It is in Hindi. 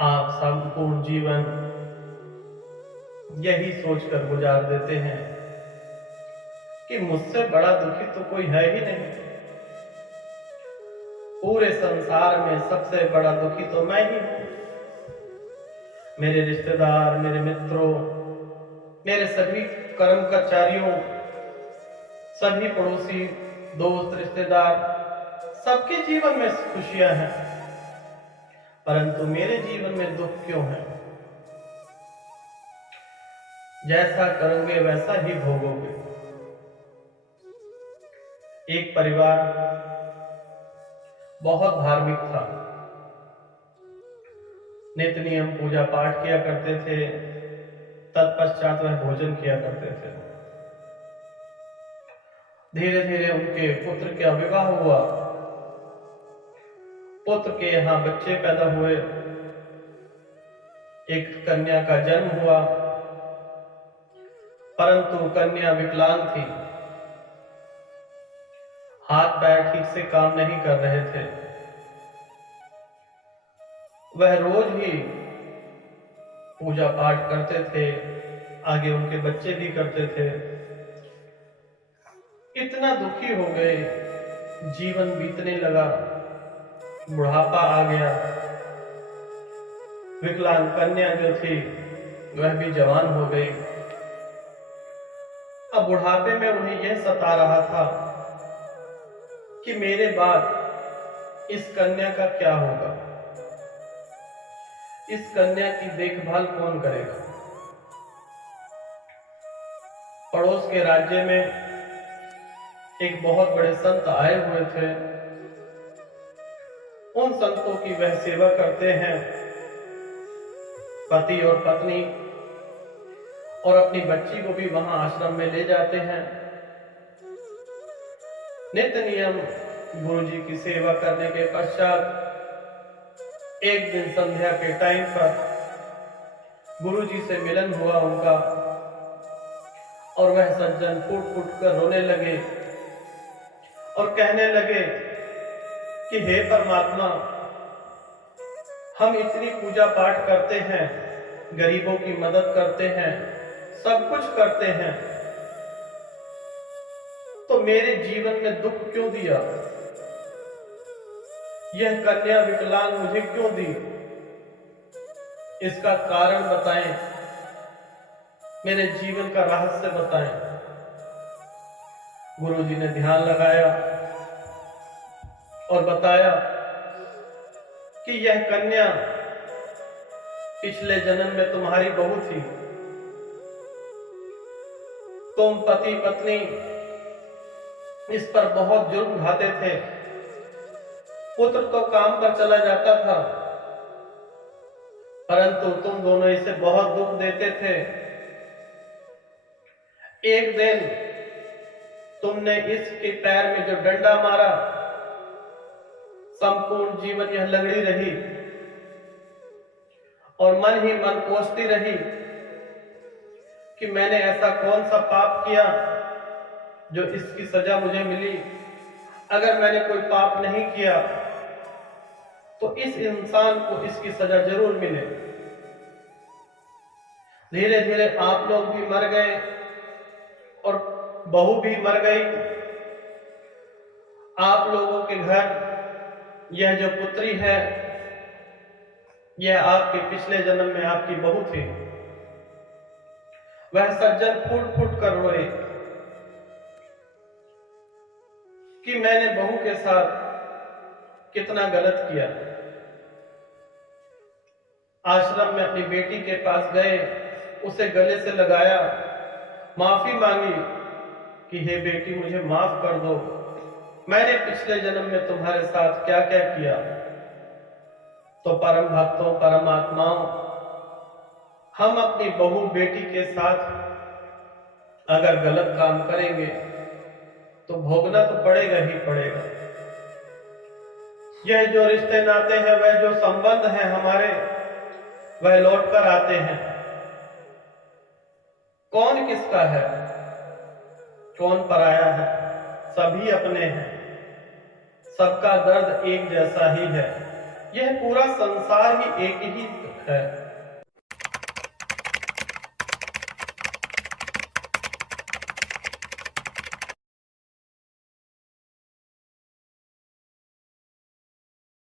आप संपूर्ण जीवन यही सोचकर गुजार देते हैं कि मुझसे बड़ा दुखी तो कोई है ही नहीं। पूरे संसार में सबसे बड़ा दुखी तो मैं ही हूं। मेरे रिश्तेदार, मेरे मित्रों, मेरे सभी कर्मचारियों, सभी पड़ोसी, दोस्त, रिश्तेदार, सबके जीवन में खुशियां हैं, परंतु मेरे जीवन में दुख क्यों है? जैसा करोगे वैसा ही भोगोगे। एक परिवार बहुत धार्मिक था, नित्य नियम पूजा पाठ किया करते थे, तत्पश्चात वह भोजन किया करते थे। धीरे धीरे उनके पुत्र का विवाह हुआ, पुत्र के यहाँ बच्चे पैदा हुए, एक कन्या का जन्म हुआ, परंतु कन्या विकलांग थी, हाथ पैर ठीक से काम नहीं कर रहे थे। वह रोज ही पूजा पाठ करते थे, आगे उनके बच्चे भी करते थे। इतना दुखी हो गए, जीवन बीतने लगा, बुढ़ापा आ गया। विकलांग कन्या जो थी वह भी जवान हो गई। अब बुढ़ापे में उन्हें यह सता रहा था कि मेरे बाद इस कन्या का क्या होगा, इस कन्या की देखभाल कौन करेगा। पड़ोस के राज्य में एक बहुत बड़े संत आए हुए थे। उन संतों की वह सेवा करते हैं, पति और पत्नी, और अपनी बच्ची को भी वहां आश्रम में ले जाते हैं। नित्य नियम गुरु जी की सेवा करने के पश्चात एक दिन संध्या के टाइम पर गुरु जी से मिलन हुआ उनका, और वह सज्जन फूट फूट कर रोने लगे और कहने लगे कि हे परमात्मा, हम इतनी पूजा पाठ करते हैं, गरीबों की मदद करते हैं, सब कुछ करते हैं, तो मेरे जीवन में दुख क्यों दिया? यह कन्या विकलांग मुझे क्यों दी? इसका कारण बताएं, मेरे जीवन का रहस्य बताएं। गुरु जी ने ध्यान लगाया और बताया कि यह कन्या पिछले जन्म में तुम्हारी बहू थी। तुम पति पत्नी इस पर बहुत जुर्म ढाते थे। पुत्र तो काम पर चला जाता था, परंतु तुम दोनों इसे बहुत दुख देते थे। एक दिन तुमने इसके पैर में जो डंडा मारा, संपूर्ण जीवन यह लगड़ी रही और मन ही मन कोसती रही कि मैंने ऐसा कौन सा पाप किया जो इसकी सजा मुझे मिली। अगर मैंने कोई पाप नहीं किया तो इस इंसान को इसकी सजा जरूर मिले। धीरे धीरे आप लोग भी मर गए और बहू भी मर गई। आप लोगों के घर यह जो पुत्री है, यह आपके पिछले जन्म में आपकी बहू थी। वह सज्जन फूट फूट कर रोए कि मैंने बहू के साथ कितना गलत किया। आश्रम में अपनी बेटी के पास गए, उसे गले से लगाया, माफी मांगी कि हे बेटी, मुझे माफ कर दो, मैंने पिछले जन्म में तुम्हारे साथ क्या क्या किया। तो परम भक्तों, परमात्माओं, हम अपनी बहू बेटी के साथ अगर गलत काम करेंगे तो भोगना तो पड़ेगा ही पड़ेगा। यह जो रिश्ते नाते हैं, वह जो संबंध हैं हमारे, वह लौट कर आते हैं। कौन किसका है? कौन पराया है, सभी अपने हैं, सबका दर्द एक जैसा ही है, यह पूरा संसार ही एक ही है।